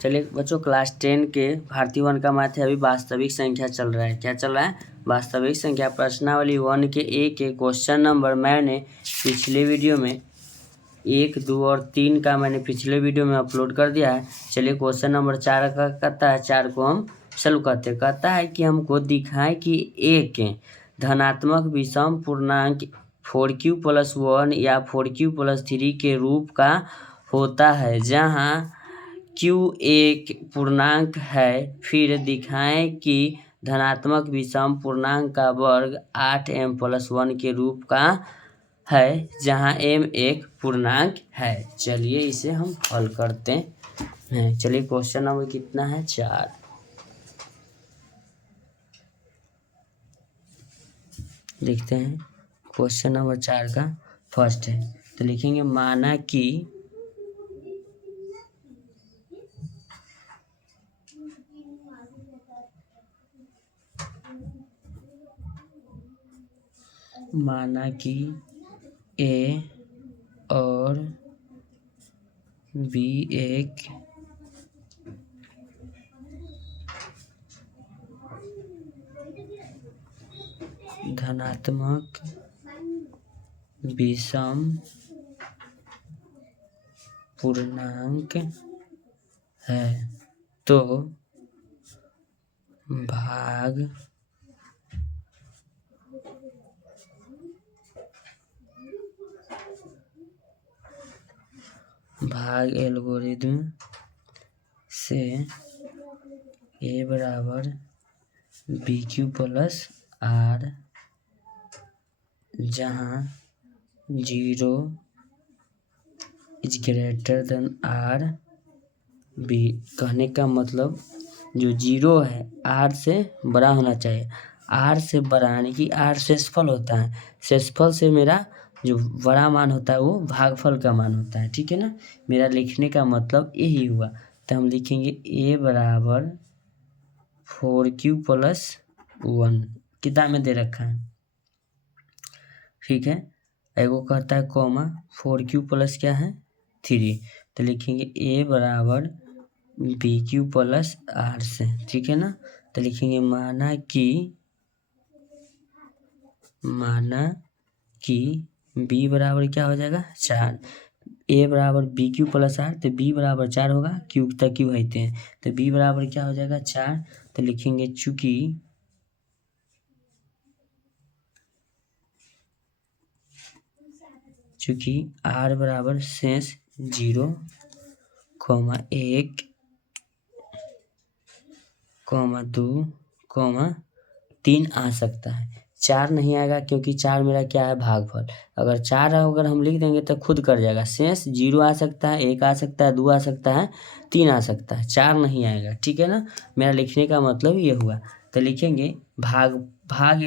चलिए बच्चों, क्लास 10 के भारतीय 1 का मैथ है। अभी वास्तविक संख्या चल रहा है। क्या चल रहा है? वास्तविक संख्या प्रश्नावली 1 के क्वेश्चन नंबर मैंने पिछले वीडियो में 1, 2 और 3 का मैंने पिछले वीडियो में अपलोड कर दिया है। चलिए क्वेश्चन नंबर 4 का कहता है, 4 को हम चालू करते। कहता है कि हमको दिखाएं कि एक धनात्मक विषम पूर्णांक 4q + 1 या 4q + 3 के रूप का होता है, जहां q एक पूर्णांक है। फिर दिखाएं कि धनात्मक विषम पूर्णांक का वर्ग 8m + 1 के रूप का है, जहां m एक पूर्णांक है। चलिए इसे हम हल करते हैं। चलिए क्वेश्चन नंबर कितना है? 4। लिखते हैं। क्वेश्चन नंबर 4 का फर्स्ट है, तो लिखेंगे माना कि ए और बी एक धनात्मक विषम पूर्णांक है, तो भाग एल्गोरिथ्म से a बराबर BQ + R, जहाँ 0 > R B। कहने का मतलब जो 0 है R से बड़ा होना चाहिए। R से बड़ा यानी कि R शेषफल होता है। शेषफल से मेरा जो बड़ा मान होता है वो भागफल का मान होता है। ठीक है ना? मेरा लिखने का मतलब यही हुआ। तो हम लिखेंगे a बराबर 4q + 1, किताब में दे रखा है। ठीक है। एगो कहता है कॉमा 4q + क्या है? 3। तो लिखेंगे a बराबर BQ + R से। ठीक है ना? तो लिखेंगे माना कि b बराबर क्या हो जाएगा? 4। a बराबर BQ + R, तो b बराबर 4 होगा। q तक क्यों होते हैं, तो b बराबर क्या हो जाएगा? 4। तो लिखेंगे चूंकि r बराबर शेष 0, 1, 2, 3 आ सकता है। 4 नहीं आएगा क्योंकि 4 मेरा क्या है? भागफल। अगर 4 अगर हम लिख देंगे तो खुद कर जाएगा। शेष 0 आ सकता है, 1 आ सकता है, 2 आ सकता है, 3 आ सकता है, 4 नहीं आएगा। ठीक है ना? मेरा लिखने का मतलब ये हुआ। तो लिखेंगे भाग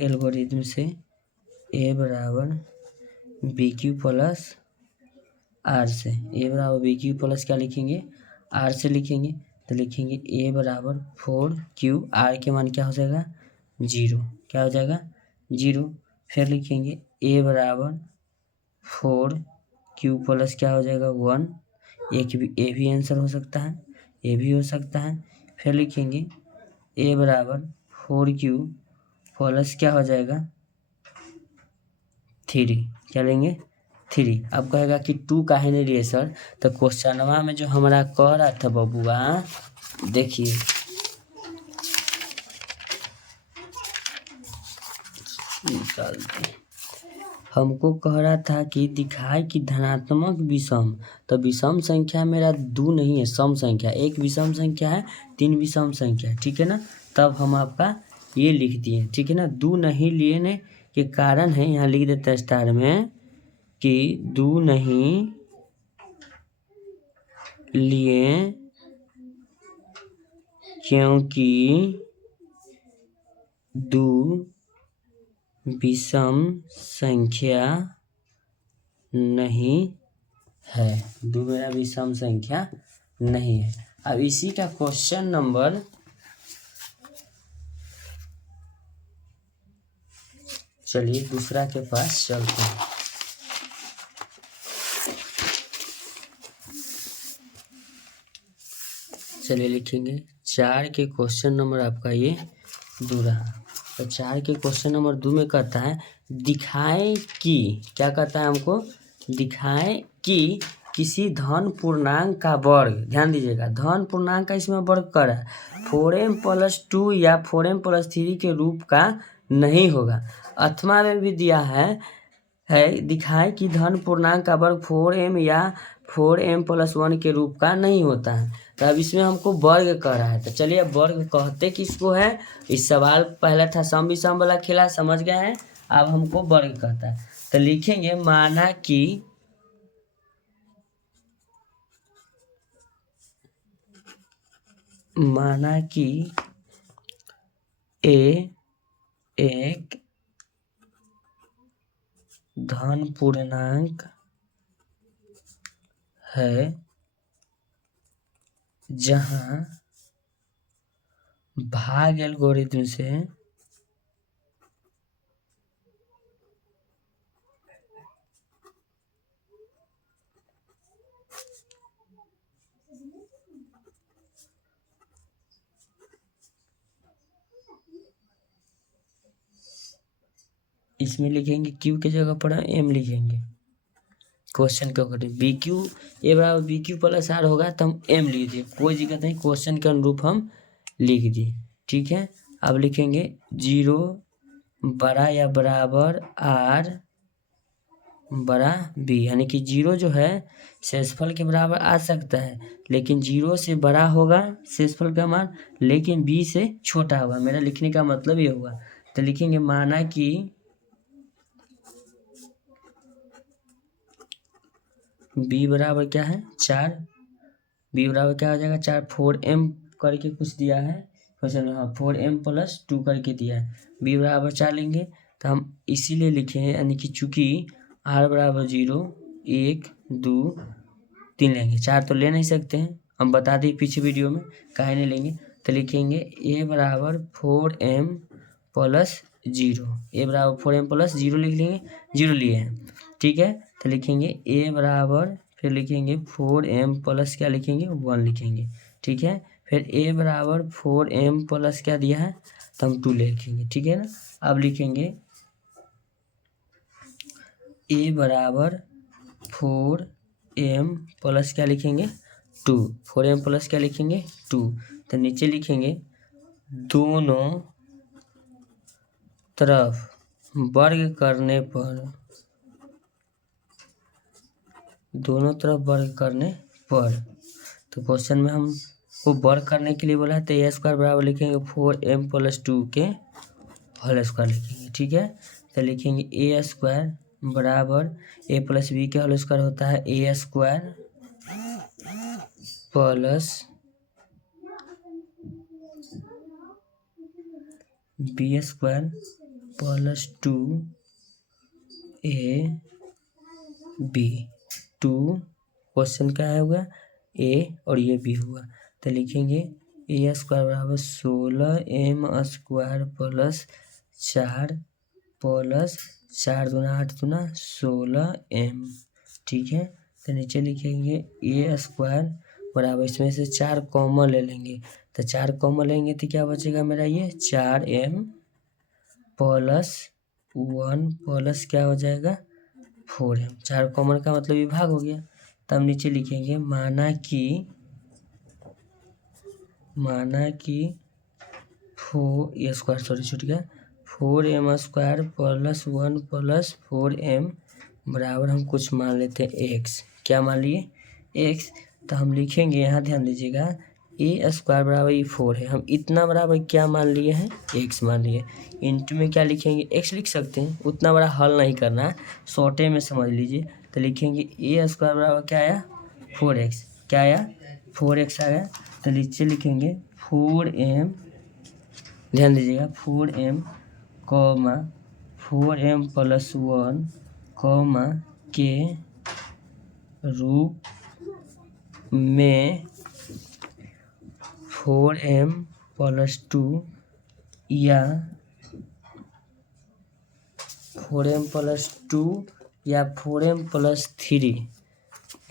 एल्गोरिथ्म से a बराबर BQ + R से। a बराबर BQ + क्या लिखेंगे? R से लिखेंगे। तो लिखेंगे a बराबर 4q, R के मान क्या हो जाएगा? 0। क्या हो जाएगा? 0। फिर लिखेंगे a बराबर 4q + क्या हो जाएगा? 1। ए भी आंसर हो सकता है, ए भी हो सकता है। फिर लिखेंगे a बराबर 4q + क्या हो जाएगा? 3। क्या लेंगे? 3। अब कहेगा कि 2 काहे नहीं लिए सर? तो क्वेश्चनवा में जो हमारा कह रहा था बबुआ, देखिए हमको कह रहा था कि दिखाए कि धनात्मक विषम, तो विषम संख्या मेरा 2 नहीं है, सम संख्या। एक विषम संख्या है, 3 विषम संख्या। ठीक है ना? तब हम आपका ये लिख दिए। ठीक है ना? 2 नहीं लेने के कारण है, यहाँ लिख देते हैं स्टार में कि 2 नहीं लिए क्योंकि 2 विषम संख्या नहीं है। 2 मेरा विषम संख्या नहीं है। अब इसी का क्वेश्चन नंबर चलिए दूसरा के पास चलते हैं। चलिए लिखेंगे 4 के क्वेश्चन नंबर आपका ये 2 रहा। तो 4 के क्वेश्चन नंबर 2 में कहता है दिखाए कि, क्या कहता है हमको, दिखाए कि किसी धन पूर्णांक का वर्ग, ध्यान दीजिएगा धन पूर्णांक का इसमें वर्ग कर रहा है 4m+2 या 4m+3 के रूप का नहीं होगा। अथवा में भी दिया है दिखाए कि धन पूर्णांक का वर्ग 4m या 4m+1 के रूप का नहीं होता है। तो अब इसमें हमको वर्ग कर रहा है, तो चलिए अब वर्ग कहते किसको है। इस सवाल पहला था सम विषम वाला खेला, समझ गए हैं। अब हमको वर्ग कहता है, तो लिखेंगे माना कि ए एक धन पूर्णांक है जहां भाग एल्गोरिथम से इसमें लिखेंगे क्यू की जगह पर एम लिखेंगे क्वेश्चन के अकॉर्डिंग। बी क्यू ए बराबर बी क्यू प्लस आर होगा तो हम एम लिख दिए, कोई दिक्कत नहीं, क्वेश्चन के अनुरूप हम लिख दिए, ठीक है। अब लिखेंगे 0 बड़ा या बराबर आर बड़ा बी, यानी कि 0 जो है शेषफल के बराबर आ सकता है, लेकिन 0 से बड़ा होगा शेषफल का मान, लेकिन बी से छोटा होगा। मेरा लिखने का मतलब ये होगा। तो लिखेंगे माना कि बी बराबर क्या है 4, बी बराबर क्या हो जाएगा 4, 4m करके कुछ दिया है क्वेश्चन में, हाँ 4m+2 करके दिया है। बी बराबर 4 लेंगे तो हम इसीलिए लिखे हैं, यानी कि चूंकि r बराबर 0 1 2 3 लेंगे, 4 तो ले नहीं सकते हैं, हम बता दिए पीछे वीडियो में काहे नहीं लेंगे। तो लिखेंगे a बराबर 4m+0, a बराबर 4m+0 लिख लेंगे, 0 लिए हैं, ठीक है। तो लिखेंगे a बराबर, फिर लिखेंगे 4m प्लस क्या लिखेंगे 1 लिखेंगे, ठीक है। फिर a बराबर 4m प्लस क्या दिया है तो हम 2 लिखेंगे, ठीक है ना। अब लिखेंगे a बराबर 4m प्लस क्या लिखेंगे 2, 4m प्लस क्या लिखेंगे 2। तो नीचे लिखेंगे दोनों तरफ वर्ग करने पर, दोनों तरफ वर्ग करने पर, तो क्वेश्चन में हम को वर्ग करने के लिए बोला है, तो ए स्क्वायर बराबर लिखेंगे 4m+2 के होल स्क्वायर लिखेंगे, ठीक है। तो लिखेंगे ए स्क्वायर बराबर a प्लस बी के होल स्क्वायर होता है A square plus B square plus 2ab, 2 question क्या है हुआ a और ये b हुआ। तो लिखेंगे ए स्क्वायर बराबर 16m स्क्वायर प्लस 4 प्लस 4 दूना 8 दूना 16m, ठीक है। तो नीचे लिखेंगे ए स्क्वायर बराबर, इसमें से 4 कॉमन ले लेंगे, तो 4 कॉमन लेंगे तो क्या बचेगा मेरा ये 4m प्लस 1 प्लस क्या हो जाएगा 4m, 4 कॉमन का मतलब ये भाग हो गया। तब नीचे लिखेंगे माना कि 4 स्क्वायर सॉरी छूट गया 4m square plus 1 plus 4m बराबर हम कुछ मान लेते हैं x, क्या मान लिए x। तो हम लिखेंगे यहाँ ध्यान दीजिएगा ए स्क्वायर बराबर ये 4 है, हम इतना बराबर क्या मान लिए हैं x मान लिए, इंटू में क्या लिखेंगे x लिख सकते हैं, उतना बड़ा हल नहीं करना है, शॉर्टे में समझ लीजिए। तो लिखेंगे ए स्क्वायर बराबर क्या आया 4x, क्या आया 4x आ गया। तो नीचे लिखेंगे 4m, ध्यान दीजिएगा 4m कॉमा 4m+1 कॉमा के रूप में 4m+2 या 4m+2 या 4m+3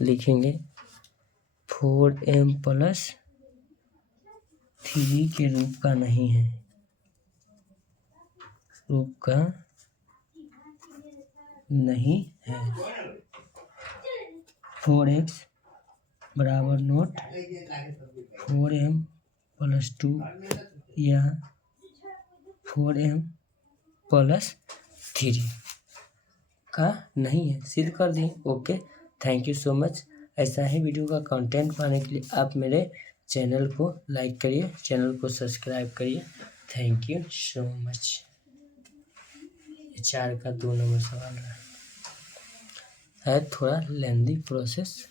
लिखेंगे। 4m+3 के रूप का नहीं है, रूप का नहीं है। 4x बराबर नोट 4m+2 या 4m+3 का नहीं है, सिद्ध कर दिए। Okay, thank you so much. ऐसा ही वीडियो का कंटेंट पाने के लिए आप मेरे चैनल को लाइक करिए, चैनल को सब्सक्राइब करिए। Thank you so much. 4 का 2 नंबर सवाल है थोड़ा लेंदी प्रोसेस।